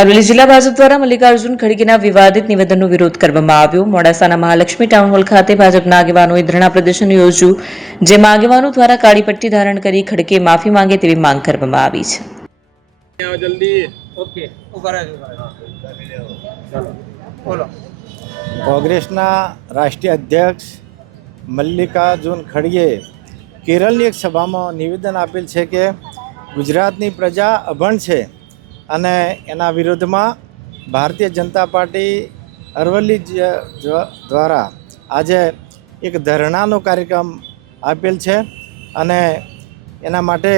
અરવલ્લી જિલ્લા ભાજપ દ્વારા મલ્લિકાર્જુન ખડગેના વિવાદિત નિવેદનનો વિરોધ કરવામાં આવ્યો। મોડાસાના મહાલક્ષ્મી ટાઉન હોલ ખાતે ભાજપના આગેવાનોએ ધરણા પ્રદર્શન યોજ્યું, જેમાં આગેવાનો દ્વારા કાળી પટ્ટી ધારણ કરી ખડગે માફી માંગે તેવી માંગ કરવામાં આવી છે। કોંગ્રેસના રાષ્ટ્રીય અધ્યક્ષ મલ્લિકાર્જુન ખડગે કેરળની એક સભામાં નિવેદન આપેલ છે કે ગુજરાતની પ્રજા અભણ છે અને એના વિરોધમાં ભારતીય જનતા પાર્ટી અરવલ્લી દ્વારા આજે એક ધરણાનો કાર્યક્રમ આપેલ છે અને એના માટે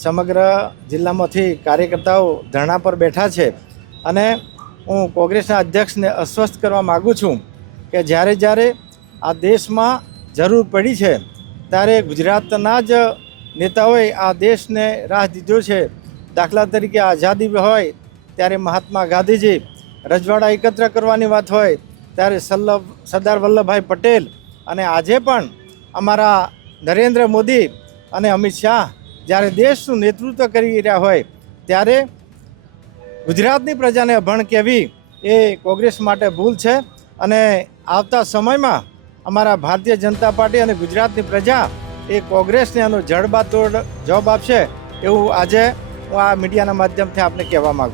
સમગ્ર જિલ્લામાંથી કાર્યકર્તાઓ ધરણા પર બેઠા છે। અને હું કોંગ્રેસના અધ્યક્ષને અસ્વસ્થ કરવા માગું છું કે જ્યારે આ દેશમાં જરૂર પડી છે ત્યારે ગુજરાતના જ નેતાઓએ આ દેશને રાહ દીધો છે। દાખલા તરીકે આઝાદી હોય ત્યારે મહાત્મા ગાંધીજી, રજવાડા એકત્ર કરવાની વાત હોય ત્યારે સરદાર વલ્લભભાઈ પટેલ, અને આજે પણ અમારા નરેન્દ્ર મોદી અને અમિત શાહ જ્યારે દેશનું નેતૃત્વ કરી રહ્યા હોય ત્યારે ગુજરાતની પ્રજાને અભણ કહેવી એ કોંગ્રેસ માટે ભૂલ છે। અને આવતા સમયમાં અમારા ભારતીય જનતા પાર્ટી અને ગુજરાતની પ્રજા એ કોંગ્રેસને આનો જડબાતોડ જવાબ આપશે એવું આજે હું આ મીડિયાના માધ્યમથી આપને કહેવા માગું છું।